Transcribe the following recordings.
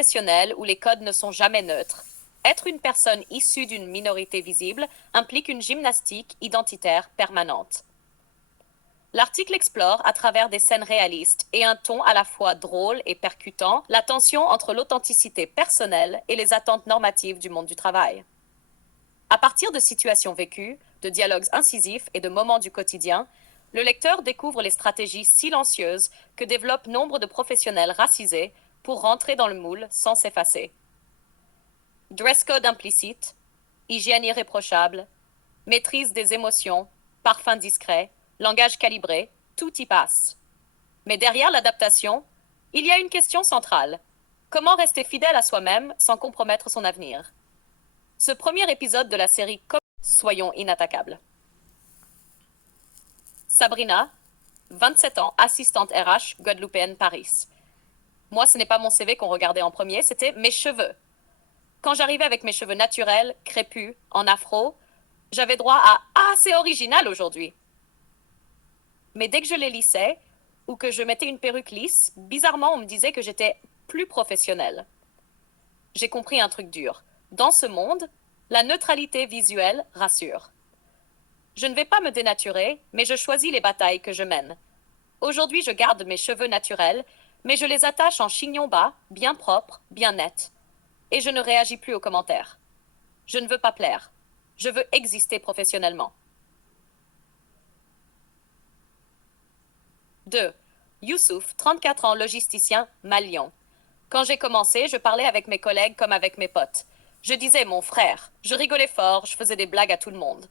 professionnel où les codes ne sont jamais neutres. Être une personne issue d'une minorité visible implique une gymnastique identitaire permanente. L'article explore, à travers des scènes réalistes et un ton à la fois drôle et percutant, la tension entre l'authenticité personnelle et les attentes normatives du monde du travail. À partir de situations vécues, de dialogues incisifs et de moments du quotidien, le lecteur découvre les stratégies silencieuses que développent nombre de professionnels racisés pour rentrer dans le moule sans s'effacer. Dress code implicite, hygiène irréprochable, maîtrise des émotions, parfum discret, langage calibré, tout y passe. Mais derrière l'adaptation, il y a une question centrale. Comment rester fidèle à soi-même sans compromettre son avenir? Ce premier épisode de la série Soyons inattaquables. Sabrina, 27 ans, assistante RH, guadeloupéenne Paris. Moi, ce n'est pas mon CV qu'on regardait en premier, c'était mes cheveux. Quand j'arrivais avec mes cheveux naturels, crépus, en afro, j'avais droit à « Ah, c'est original aujourd'hui !» Mais dès que je les lissais, ou que je mettais une perruque lisse, bizarrement, on me disait que j'étais plus professionnelle. J'ai compris un truc dur. Dans ce monde, la neutralité visuelle rassure. Je ne vais pas me dénaturer, mais je choisis les batailles que je mène. Aujourd'hui, je garde mes cheveux naturels, mais je les attache en chignon bas, bien propre, bien net. Et je ne réagis plus aux commentaires. Je ne veux pas plaire. Je veux exister professionnellement. 2. Youssouf, 34 ans, logisticien, Malion. Quand j'ai commencé, je parlais avec mes collègues comme avec mes potes. Je disais mon frère. Je rigolais fort, je faisais des blagues à tout le monde.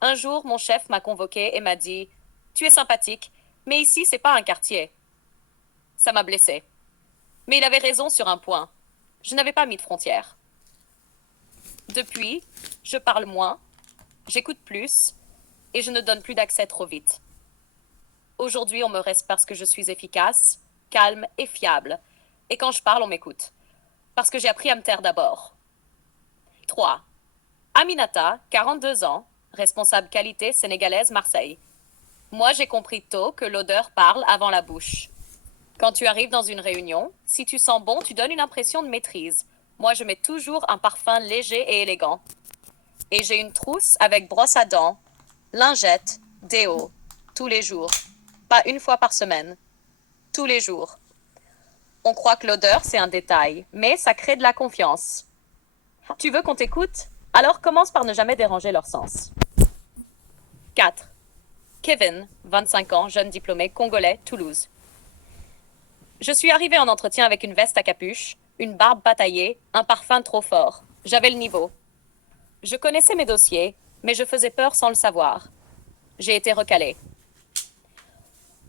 Un jour, mon chef m'a convoqué et m'a dit « Tu es sympathique, mais ici, c'est pas un quartier. » Ça m'a blessé. Mais il avait raison sur un point. Je n'avais pas mis de frontières. Depuis, je parle moins, j'écoute plus et je ne donne plus d'accès trop vite. Aujourd'hui, on me reste parce que je suis efficace, calme et fiable. Et quand je parle, on m'écoute. Parce que j'ai appris à me taire d'abord. 3. Aminata, 42 ans, responsable qualité sénégalaise Marseille. Moi, j'ai compris tôt que l'odeur parle avant la bouche. Quand tu arrives dans une réunion, si tu sens bon, tu donnes une impression de maîtrise. Moi, je mets toujours un parfum léger et élégant. Et j'ai une trousse avec brosse à dents, lingette, déo, tous les jours. Pas une fois par semaine. Tous les jours. On croit que l'odeur, c'est un détail, mais ça crée de la confiance. Tu veux qu'on t'écoute? Alors commence par ne jamais déranger leur sens. 4. Kevin, 25 ans, jeune diplômé, congolais, Toulouse. Je suis arrivé en entretien avec une veste à capuche, une barbe bataillée, un parfum trop fort. J'avais le niveau. Je connaissais mes dossiers, mais je faisais peur sans le savoir. J'ai été recalé.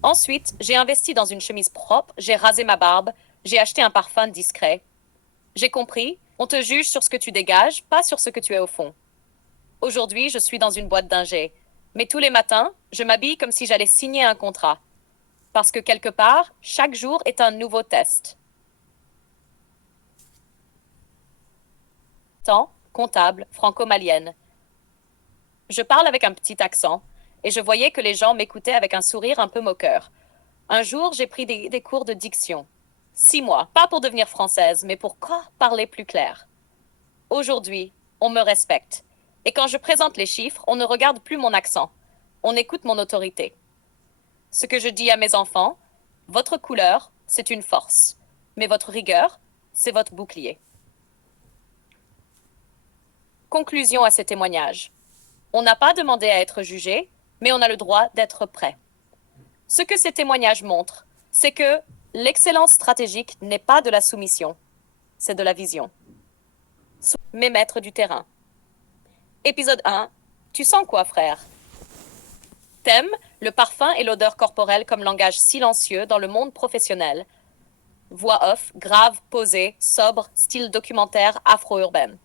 Ensuite, j'ai investi dans une chemise propre, j'ai rasé ma barbe, j'ai acheté un parfum discret. J'ai compris, on te juge sur ce que tu dégages, pas sur ce que tu es au fond. Aujourd'hui, je suis dans une boîte d'ingé. Mais tous les matins, je m'habille comme si j'allais signer un contrat. Parce que quelque part, chaque jour est un nouveau test. Temps, comptable, franco-malienne. Je parle avec un petit accent, et je voyais que les gens m'écoutaient avec un sourire un peu moqueur. Un jour, j'ai pris des cours de diction. 6 mois, pas pour devenir française, mais pour parler plus clair. Aujourd'hui, on me respecte. Et quand je présente les chiffres, on ne regarde plus mon accent. On écoute mon autorité. Ce que je dis à mes enfants, votre couleur, c'est une force. Mais votre rigueur, c'est votre bouclier. Conclusion à ces témoignages. On n'a pas demandé à être jugé, mais on a le droit d'être prêt. Ce que ces témoignages montrent, c'est que l'excellence stratégique n'est pas de la soumission, c'est de la vision. Mes maîtres du terrain. Épisode 1. Tu sens quoi, frère? Thème, le parfum et l'odeur corporelle comme langage silencieux dans le monde professionnel. Voix off, grave, posée, sobre, style documentaire afro-urbaine.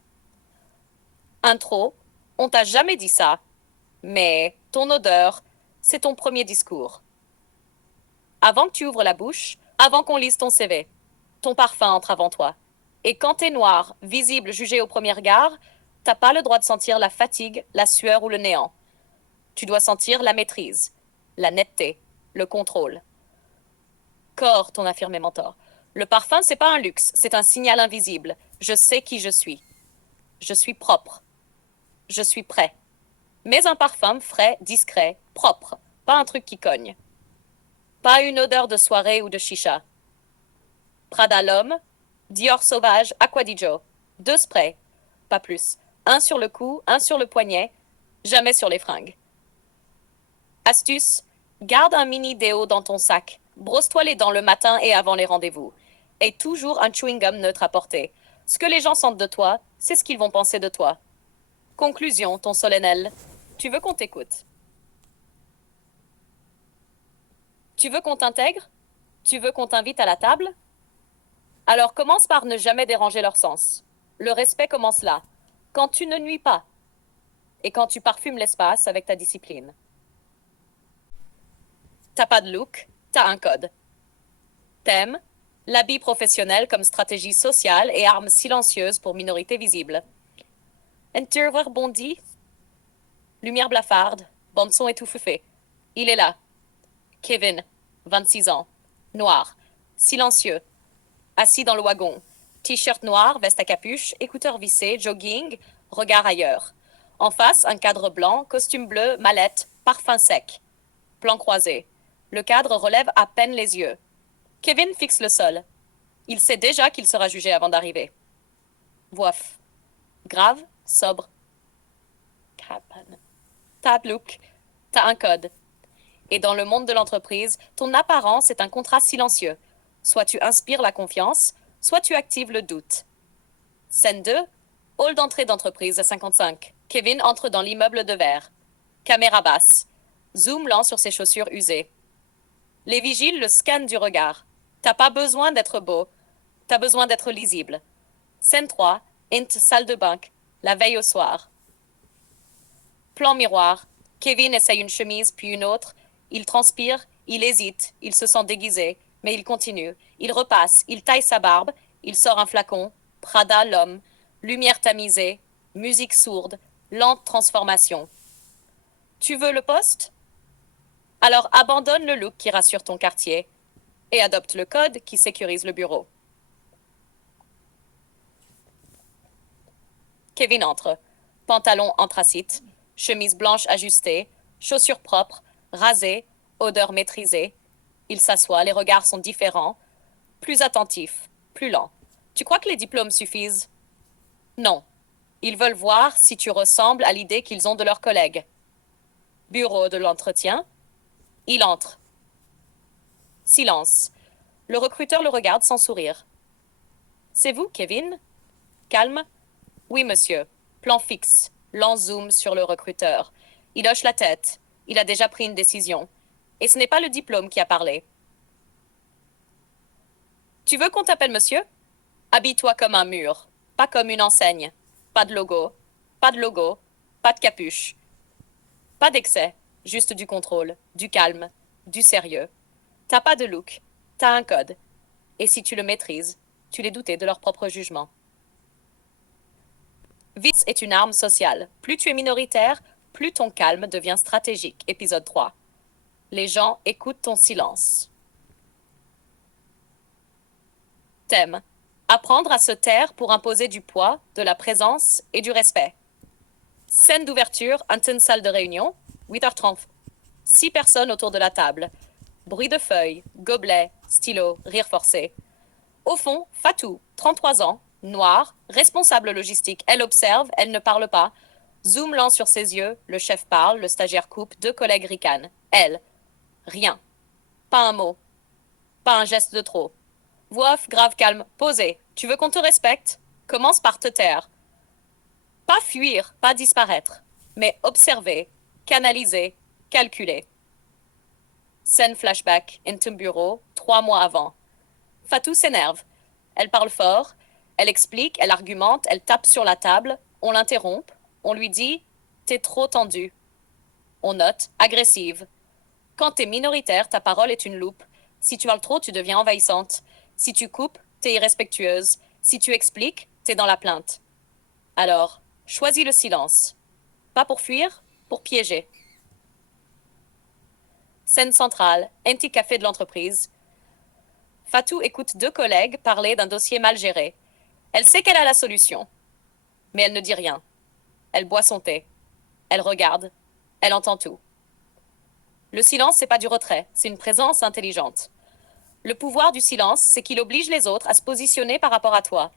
Intro, on t'a jamais dit ça, mais ton odeur, c'est ton premier discours. Avant que tu ouvres la bouche, avant qu'on lise ton CV, ton parfum entre avant toi. Et quand t'es noir, visible, jugé au premier regard, t'as pas le droit de sentir la fatigue, la sueur ou le néant. Tu dois sentir la maîtrise, la netteté, le contrôle. Corps, ton affirmé mentor. Le parfum, c'est pas un luxe, c'est un signal invisible. Je sais qui je suis. Je suis propre. Je suis prêt. Mais un parfum frais, discret, propre. Pas un truc qui cogne. Pas une odeur de soirée ou de chicha. Prada l'homme, Dior sauvage, Aqua di Gio. 2 sprays. Pas plus. Un sur le cou, un sur le poignet. Jamais sur les fringues. Astuce, garde un mini déo dans ton sac. Brosse-toi les dents le matin et avant les rendez-vous. Et toujours un chewing-gum neutre à porter. Ce que les gens sentent de toi, c'est ce qu'ils vont penser de toi. Conclusion, ton solennel. Tu veux qu'on t'écoute? Tu veux qu'on t'intègre? Tu veux qu'on t'invite à la table? Alors commence par ne jamais déranger leur sens. Le respect commence là, quand tu ne nuis pas, et quand tu parfumes l'espace avec ta discipline. T'as pas de look, t'as un code. Thème, l'habit professionnel comme stratégie sociale et arme silencieuse pour minorité visible. Interviewer bondi, lumière blafarde, bande son étouffée. Il est là. Kevin, 26 ans, noir, silencieux, assis dans le wagon. T-shirt noir, veste à capuche, écouteurs vissés, jogging, regard ailleurs. En face, un cadre blanc, costume bleu, mallette, parfum sec. Plan croisé. Le cadre relève à peine les yeux. Kevin fixe le sol. Il sait déjà qu'il sera jugé avant d'arriver. Voif. Grave, sobre. Cabane. T'as de look. T'as un code. Et dans le monde de l'entreprise, ton apparence est un contrat silencieux. Soit tu inspires la confiance, soit tu actives le doute. Scène 2, hall d'entrée d'entreprise à 55. Kevin entre dans l'immeuble de verre. Caméra basse. Zoom lent sur ses chaussures usées. Les vigiles le scannent du regard. T'as pas besoin d'être beau. T'as besoin d'être lisible. Scène 3, int salle de bain. La veille au soir. Plan miroir. Kevin essaye une chemise puis une autre. Il transpire, il hésite, il se sent déguisé, mais il continue. Il repasse, il taille sa barbe, il sort un flacon. Prada l'homme. Lumière tamisée. Musique sourde. Lente transformation. Tu veux le poste? Alors abandonne le look qui rassure ton quartier et adopte le code qui sécurise le bureau. Kevin entre. Pantalon anthracite, chemise blanche ajustée, chaussures propres, rasées, odeur maîtrisée. Il s'assoit, les regards sont différents, plus attentifs, plus lents. Tu crois que les diplômes suffisent? Non. Ils veulent voir si tu ressembles à l'idée qu'ils ont de leurs collègues. Bureau de l'entretien. Il entre. Silence. Le recruteur le regarde sans sourire. C'est vous, Kevin? Calme. Oui, monsieur. Plan fixe. Lent zoom sur le recruteur. Il hoche la tête. Il a déjà pris une décision. Et ce n'est pas le diplôme qui a parlé. Tu veux qu'on t'appelle monsieur? Habille-toi comme un mur, pas comme une enseigne. Pas de logo, pas de logo, pas de capuche. Pas d'excès, juste du contrôle, du calme, du sérieux. T'as pas de look, t'as un code. Et si tu le maîtrises, tu les doutais de leur propre jugement. Vice est une arme sociale. Plus tu es minoritaire, plus ton calme devient stratégique. Épisode 3. Les gens écoutent ton silence. Thème. Apprendre à se taire pour imposer du poids, de la présence et du respect. Scène d'ouverture, une salle de réunion, 8h30. 6 personnes autour de la table. Bruit de feuilles, gobelets, stylos, rire forcé. Au fond, Fatou, 33 ans, noire, responsable logistique. Elle observe, elle ne parle pas. Zoom lent sur ses yeux, le chef parle, le stagiaire coupe, 2 collègues ricanent. Elle, rien. Pas un mot. Pas un geste de trop. Voix off, grave, calme, posé. Tu veux qu'on te respecte? Commence par te taire. Pas fuir, pas disparaître, mais observer, canaliser, calculer. Scène flashback, intime bureau, 3 mois avant. Fatou s'énerve. Elle parle fort, elle explique, elle argumente, elle tape sur la table, on l'interrompt, on lui dit « T'es trop tendu ». On note « Agressive ». Quand t'es minoritaire, ta parole est une loupe. Si tu parles trop, tu deviens envahissante. Si tu coupes, t'es irrespectueuse. Si tu expliques, t'es dans la plainte. Alors, choisis le silence. Pas pour fuir, pour piéger. Scène centrale, anti-café de l'entreprise. Fatou écoute deux collègues parler d'un dossier mal géré. Elle sait qu'elle a la solution, mais elle ne dit rien. Elle boit son thé. Elle regarde. Elle entend tout. Le silence, c'est pas du retrait, c'est une présence intelligente. Le pouvoir du silence, c'est qu'il oblige les autres à se positionner par rapport à toi.